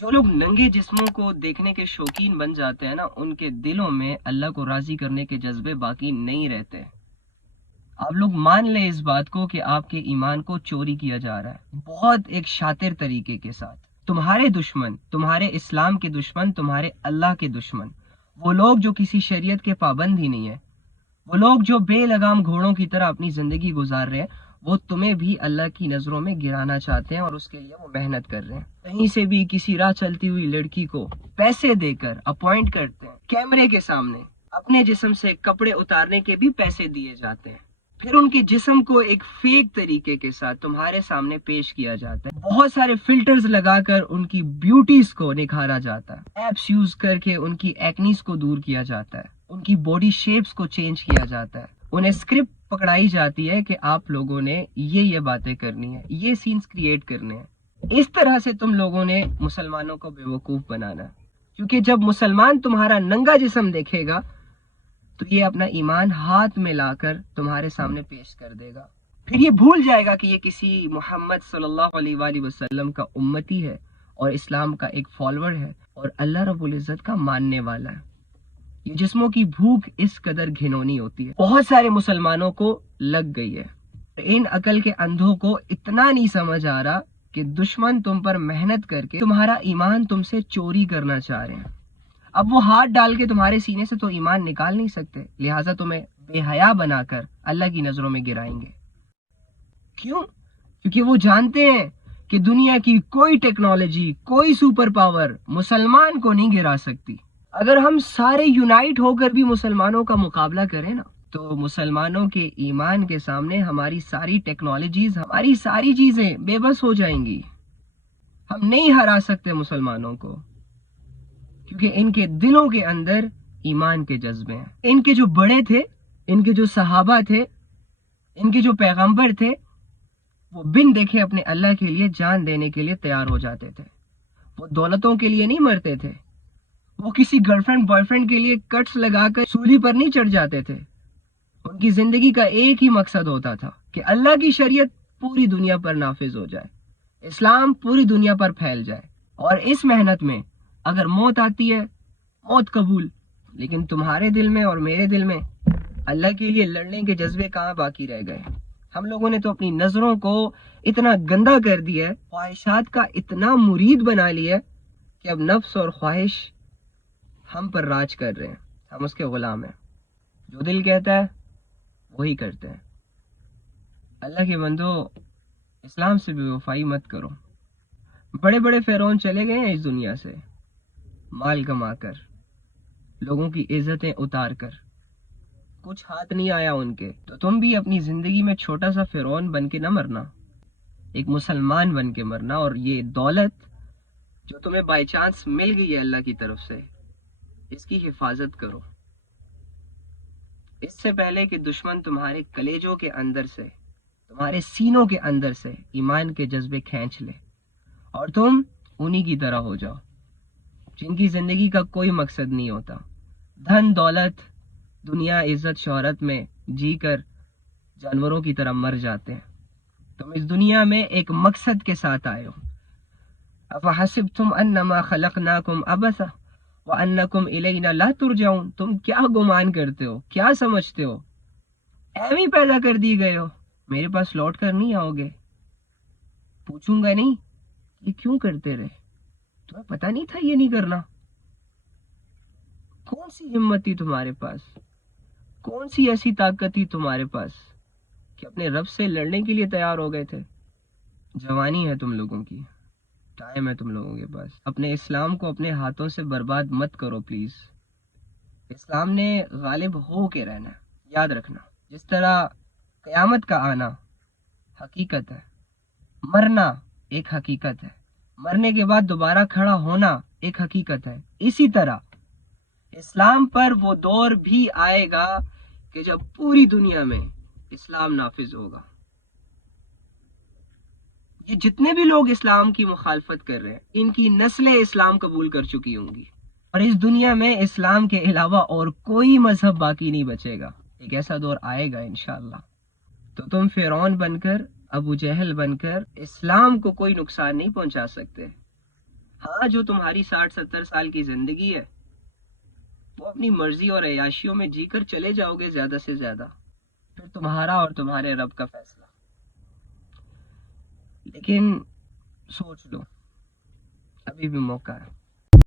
جو لوگ ننگے جسموں کو دیکھنے کے شوقین بن جاتے ہیں نا، ان کے دلوں میں اللہ کو راضی کرنے کے جذبے باقی نہیں رہتے۔ آپ لوگ مان لیں اس بات کو کہ آپ کے ایمان کو چوری کیا جا رہا ہے، بہت ایک شاطر طریقے کے ساتھ۔ تمہارے دشمن، تمہارے اسلام کے دشمن، تمہارے اللہ کے دشمن، وہ لوگ جو کسی شریعت کے پابند ہی نہیں ہیں، وہ لوگ جو بے لگام گھوڑوں کی طرح اپنی زندگی گزار رہے ہیں، وہ تمہیں بھی اللہ کی نظروں میں گرانا چاہتے ہیں، اور اس کے لیے وہ محنت کر رہے ہیں۔ کہیں سے بھی کسی راہ چلتی ہوئی لڑکی کو پیسے دے کر اپوائنٹ کرتے ہیں، کیمرے کے سامنے اپنے جسم سے کپڑے اتارنے کے بھی پیسے دیے جاتے ہیں، پھر ان کے جسم کو ایک فیک طریقے کے ساتھ تمہارے سامنے پیش کیا جاتا ہے، بہت سارے فلٹرز لگا کر ان کی بیوٹیز کو نکھارا جاتا ہے، ایپس یوز کر کے ان کی ایکنیز کو دور کیا جاتا ہے، ان کی باڈی شیپس کو چینج کیا جاتا ہے، انہیں اسکرپٹ پکڑائی جاتی ہے کہ آپ لوگوں نے یہ باتیں کرنی ہے، یہ سینز کریٹ کرنے ہیں۔ اس طرح سے تم لوگوں نے مسلمانوں کو بے وقوف بنانا ہے، کیونکہ جب مسلمان تمہارا ننگا جسم دیکھے گا تو یہ اپنا ایمان ہاتھ میں لا کر تمہارے سامنے پیش کر دے گا، پھر یہ بھول جائے گا کہ یہ کسی محمد صلی اللہ علیہ وآلہ وسلم کا امتی ہے اور اسلام کا ایک فالوور ہے اور اللہ رب العزت کا ماننے والا ہے۔ یہ جسموں کی بھوک اس قدر گھنونی ہوتی ہے، بہت سارے مسلمانوں کو لگ گئی ہے۔ ان عقل کے اندھوں کو اتنا نہیں سمجھ آ رہا کہ دشمن تم پر محنت کر کے تمہارا ایمان تم سے چوری کرنا چاہ رہے ہیں۔ اب وہ ہاتھ ڈال کے تمہارے سینے سے تو ایمان نکال نہیں سکتے، لہٰذا تمہیں بے حیا بنا کر اللہ کی نظروں میں گرائیں گے۔ کیوں؟ کیونکہ وہ جانتے ہیں کہ دنیا کی کوئی ٹیکنالوجی، کوئی سپر پاور مسلمان کو نہیں گرا سکتی۔ اگر ہم سارے یونائٹ ہو کر بھی مسلمانوں کا مقابلہ کریں نا، تو مسلمانوں کے ایمان کے سامنے ہماری ساری ٹیکنالوجیز، ہماری ساری چیزیں بے بس ہو جائیں گی۔ ہم نہیں ہرا سکتے مسلمانوں کو، کیونکہ ان کے دلوں کے اندر ایمان کے جذبے ہیں۔ ان کے جو بڑے تھے، ان کے جو صحابہ تھے، ان کے جو پیغمبر تھے، وہ بن دیکھے اپنے اللہ کے لیے جان دینے کے لیے تیار ہو جاتے تھے۔ وہ دولتوں کے لیے نہیں مرتے تھے، وہ کسی گرل فرینڈ بوائے فرینڈ کے لیے کٹس لگا کر سولی پر نہیں چڑھ جاتے تھے۔ ان کی زندگی کا ایک ہی مقصد ہوتا تھا کہ اللہ کی شریعت پوری دنیا پر نافذ ہو جائے، اسلام پوری دنیا پر پھیل جائے، اور اس محنت میں اگر موت آتی ہے، موت قبول، لیکن تمہارے دل میں اور میرے دل میں اللہ کے لیے لڑنے کے جذبے کہاں باقی رہ گئے؟ ہم لوگوں نے تو اپنی نظروں کو اتنا گندا کر دیا ہے، خواہشات کا اتنا مرید بنا لیا ہے کہ اب نفس اور خواہش ہم پر راج کر رہے ہیں، ہم اس کے غلام ہیں۔ جو دل کہتا ہے وہی کرتے ہیں۔ اللہ کے بندو، اسلام سے بے وفائی مت کرو۔ بڑے بڑے فرعون چلے گئے ہیں اس دنیا سے، مال کما کر، لوگوں کی عزتیں اتار کر، کچھ ہاتھ نہیں آیا ان کے۔ تو تم بھی اپنی زندگی میں چھوٹا سا فرعون بن کے نہ مرنا، ایک مسلمان بن کے مرنا، اور یہ دولت جو تمہیں بائی چانس مل گئی ہے اللہ کی طرف سے، اس کی حفاظت کرو، اس سے پہلے کہ دشمن تمہارے کلیجوں کے اندر سے، تمہارے سینوں کے اندر سے ایمان کے جذبے کھینچ لے اور تم انہی کی طرح ہو جاؤ جن کی زندگی کا کوئی مقصد نہیں ہوتا، دھن دولت، دنیا، عزت، شہرت میں جی کر جانوروں کی طرح مر جاتے ہیں۔ تم اس دنیا میں ایک مقصد کے ساتھ آئے ہو۔ افحسبتم انما خلقناکم عبثا وانکم الینا لا ترجعون، تم کیا گمان کرتے ہو، کیا سمجھتے ہو ایویں پیدا کر دی گئے ہو، میرے پاس لوٹ کر نہیں آؤ گے؟ پوچھوں گا نہیں یہ کیوں کرتے رہے، تمہیں پتہ نہیں تھا یہ نہیں کرنا؟ کون سی ہمت تھی تمہارے پاس، کون سی ایسی طاقت تھی تمہارے پاس کہ اپنے رب سے لڑنے کے لیے تیار ہو گئے تھے؟ جوانی ہے تم لوگوں کی، ٹائم ہے تم لوگوں کے پاس۔ اپنے اسلام کو اپنے ہاتھوں سے برباد مت کرو پلیز۔ اسلام نے غالب ہو کے رہنا ہے، یاد رکھنا۔ جس طرح قیامت کا آنا حقیقت ہے، مرنا ایک حقیقت ہے، مرنے کے بعد دوبارہ کھڑا ہونا ایک حقیقت ہے، اسی طرح اسلام پر وہ دور بھی آئے گا کہ جب پوری دنیا میں اسلام نافذ ہوگا۔ یہ جتنے بھی لوگ اسلام کی مخالفت کر رہے ہیں، ان کی نسلیں اسلام قبول کر چکی ہوں گی، اور اس دنیا میں اسلام کے علاوہ اور کوئی مذہب باقی نہیں بچے گا۔ ایک ایسا دور آئے گا انشاءاللہ۔ تو تم فرعون بن کر، ابو جہل بن کر اسلام کو کوئی نقصان نہیں پہنچا سکتے۔ ہاں جو تمہاری 60-70 سال کی زندگی ہے وہ اپنی مرضی اور عیاشیوں میں جی کر چلے جاؤ گے زیادہ سے زیادہ، پھر تمہارا اور تمہارے رب کا فیصلہ. لیکن سوچ لو، ابھی بھی موقع ہے.